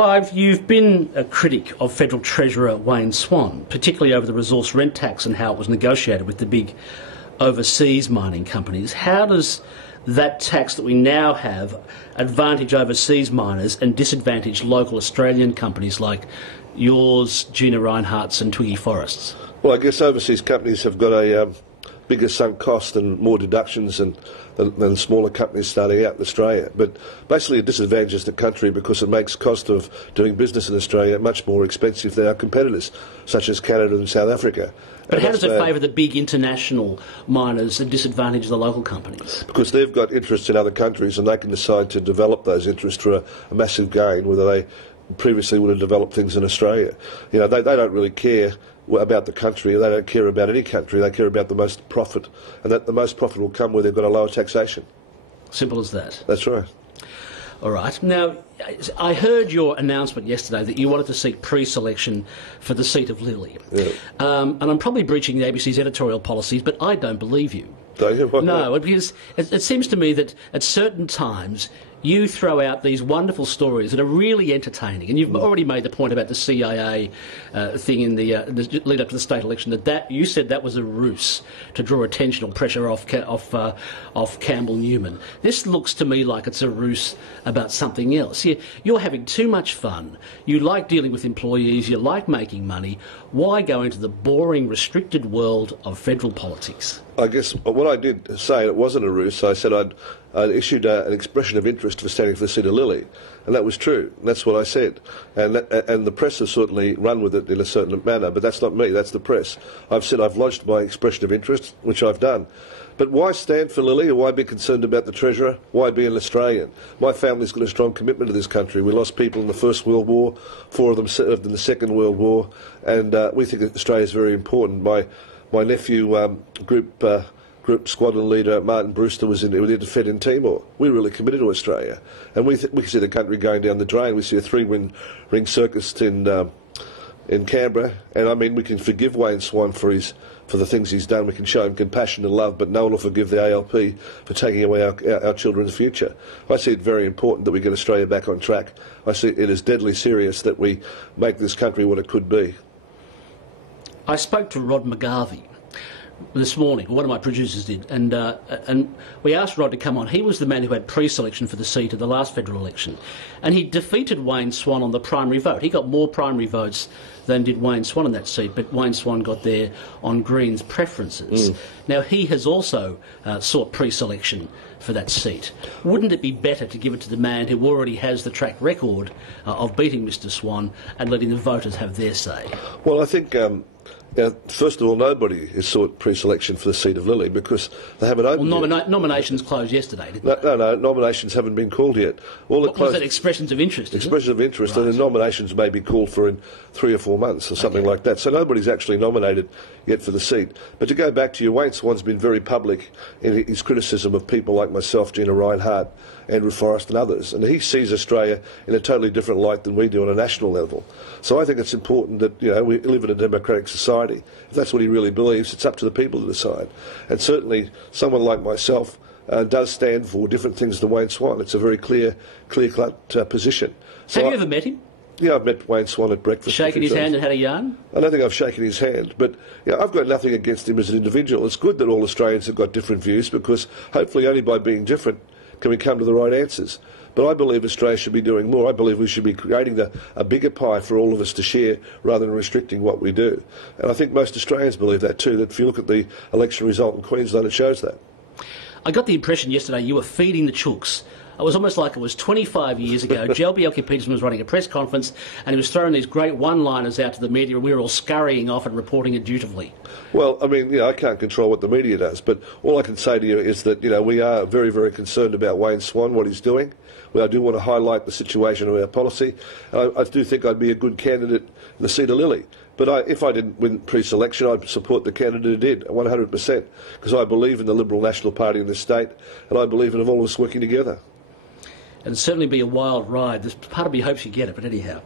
Clive, you've been a critic of Federal Treasurer Wayne Swan, particularly over the resource rent tax and how it was negotiated with the big overseas mining companies. How does that tax that we now have advantage overseas miners and disadvantage local Australian companies like yours, Gina Rinehart's and Twiggy Forrests? Well, I guess overseas companies have got a bigger sunk cost and more deductions than smaller companies starting out in Australia. But basically it disadvantages the country because it makes cost of doing business in Australia much more expensive than our competitors, such as Canada and South Africa. But how does it favour the big international miners and disadvantage the local companies? Because they've got interests in other countries and they can decide to develop those interests for a massive gain, whether they previously would have developed things in Australia. You know, they don't really care about the country. They don't care about any country. They care about the most profit, and that the most profit will come where they've got a lower taxation. Simple as that. That's right. All right. Now, I heard your announcement yesterday that you wanted to seek pre-selection for the seat of Lilley. Yeah. And I'm probably breaching the ABC's editorial policies, but I don't believe you. Don't you? No, because it seems to me that at certain times you throw out these wonderful stories that are really entertaining, and you've already made the point about the CIA thing in the lead up to the state election, that you said that was a ruse to draw attention or pressure off Campbell Newman. This looks to me like it's a ruse about something else. You're having too much fun. You like dealing with employees. You like making money. Why go into the boring, restricted world of federal politics? I guess what I did say, it wasn't a ruse. I said I'd issued an expression of interest for standing for the seat of Lilley, and that was true. That's what I said, and the press has certainly run with it in a certain manner, but that's not me, that's the press. I've said I've lodged my expression of interest, which I've done. But why stand for Lilley, or why be concerned about the Treasurer? Why be an Australian? My family's got a strong commitment to this country. We lost people in the First World War, 4 of them served in the Second World War, and we think that Australia is very important. My nephew, Group Squadron Leader Martin Brewster was in the Fed in Timor. We're really committed to Australia, and we see the country going down the drain. We see a 3-ring circus in Canberra, and I mean we can forgive Wayne Swan for the things he's done. We can show him compassion and love, but no one will forgive the ALP for taking away our children's future. I see it very important that we get Australia back on track. I see it as deadly serious that we make this country what it could be. I spoke to Rod McGarvey this morning, or one of my producers did, and we asked Rod to come on. He was the man who had pre-selection for the seat of the last federal election, and he defeated Wayne Swan on the primary vote. He got more primary votes than did Wayne Swan in that seat, but Wayne Swan got there on Greens' preferences. Now, he has also sought pre-selection for that seat. Wouldn't it be better to give it to the man who already has the track record of beating Mr Swan and letting the voters have their say? Well, I think first of all, nobody has sought pre-selection for the seat of Lilley because they haven't opened yet. Nominations closed yesterday, didn't they? No, nominations haven't been called yet. What was that, expressions of interest? Expressions of interest, right. And the nominations may be called for in 3 or 4 months or something like that. So nobody's actually nominated yet for the seat. But to go back to you, Wayne Swan's been very public in his criticism of people like myself, Gina Rinehart, Andrew Forrest and others, and he sees Australia in a totally different light than we do on a national level. So I think it's important that we live in a democratic society. If that's what he really believes, it's up to the people to decide. And certainly someone like myself does stand for different things than Wayne Swan. It's a very clear-cut position. So have you ever met him? Yeah, I've met Wayne Swan at breakfast. Shaken his hand and had a yarn? I don't think I've shaken his hand, but I've got nothing against him as an individual. It's good that all Australians have got different views because hopefully only by being different can we come to the right answers. But I believe Australia should be doing more. I believe we should be creating a bigger pie for all of us to share rather than restricting what we do. And I think most Australians believe that too, that if you look at the election result in Queensland, it shows that. I got the impression yesterday you were feeding the chooks. It was almost like it was 25 years ago. Joe Bjelke-Petersen was running a press conference and he was throwing these great one-liners out to the media and we were all scurrying off and reporting it dutifully. Well, I mean, I can't control what the media does, but all I can say to you is that, we are very, very concerned about Wayne Swan, what he's doing. I do want to highlight the situation of our policy. I do think I'd be a good candidate in the seat of Lilley. But if I didn't win pre-selection, I'd support the candidate who did, 100%, because I believe in the Liberal National Party in this state and I believe in all of us working together. It'll certainly be a wild ride. There's part of me hopes you get it, but anyhow.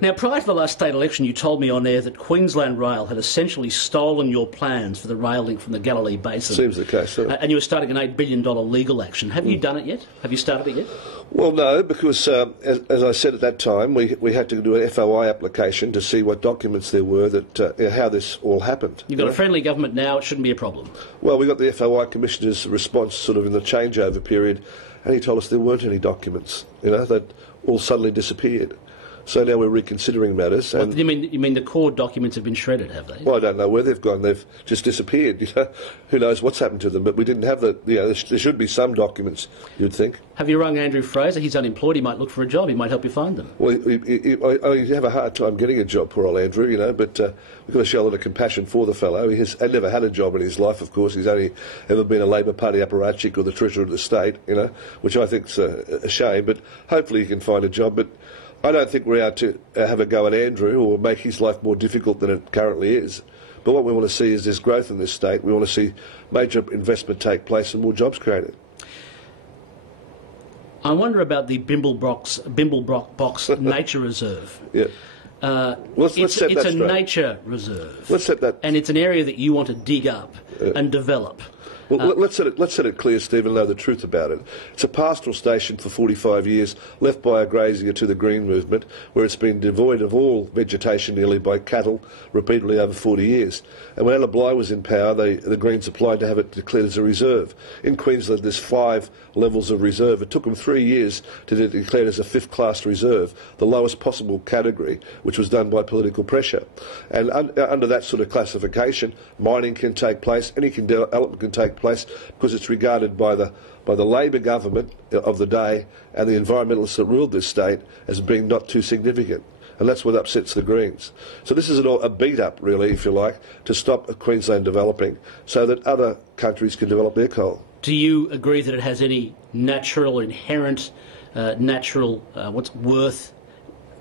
Now, prior to the last state election, you told me on air that Queensland Rail had essentially stolen your plans for the rail link from the Galilee Basin. Seems the case, sir. And you were starting an $8 billion legal action. Have you done it yet? Have you started it yet? Well, no, because as I said at that time, we had to do an FOI application to see what documents there were that how this all happened. You've got a friendly government now. It shouldn't be a problem. Well, we got the FOI Commissioner's response sort of in the changeover period, and he told us there weren't any documents. They'd all suddenly disappeared. So now we're reconsidering matters. Well, you mean the core documents have been shredded, have they? Well, I don't know where they've gone. They've just disappeared. Who knows what's happened to them? But we didn't have the. There should be some documents, you'd think. Have you rung Andrew Fraser? He's unemployed. He might look for a job. He might help you find them. Well, I have a hard time getting a job, poor old Andrew. But we've got to show a lot of compassion for the fellow. He has never had a job in his life. Of course, he's only ever been a Labor Party apparatchik or the Treasurer of the State. Which I think's a shame. But hopefully he can find a job. But I don't think we're out to have a go at Andrew or make his life more difficult than it currently is. But what we want to see is there's growth in this state. We want to see major investment take place and more jobs created. I wonder about the Bimblebrock Box Nature Reserve. Yeah. Let's set that it's a straight. nature reserve. Let's set that. And it's an area that you want to dig up and develop. Well, let's set it clear, Stephen, know the truth about it. It's a pastoral station for 45 years, left by a grazier to the Green movement, where it's been devoid of all vegetation nearly by cattle repeatedly over 40 years. And when Anna Bligh was in power, the Greens applied to have it declared as a reserve. In Queensland, there's 5 levels of reserve. It took them 3 years to declare it as a 5th-class reserve, the lowest possible category, which was done by political pressure. And under that sort of classification, mining can take place, any development can take place, because it's regarded by the Labor government of the day and the environmentalists that ruled this state as being not too significant. And that's what upsets the Greens. So this is a beat-up, really, if you like, to stop Queensland developing so that other countries can develop their coal. Do you agree that it has any natural, inherent, worth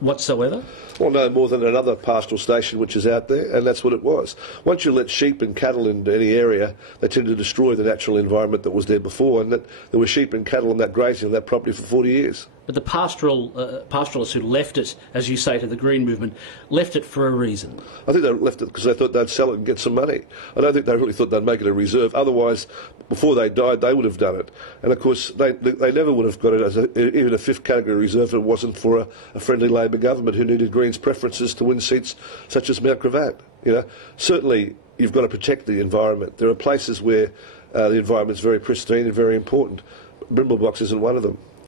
whatsoever? Well, no more than another pastoral station which is out there, and that's what it was. Once you let sheep and cattle into any area, they tend to destroy the natural environment that was there before, and that there were sheep and cattle on that grazing on that property for 40 years. But the pastoralists who left it, as you say, to the Green movement, left it for a reason. I think they left it because they thought they'd sell it and get some money. I don't think they really thought they'd make it a reserve. Otherwise, before they died, they would have done it. And of course, they never would have got it as even a 5th category reserve if it wasn't for a friendly Labor government who needed Greens' preferences to win seats such as Mount Gravatt. Certainly you've got to protect the environment. There are places where the environment's very pristine and very important. Brimblebox isn't one of them.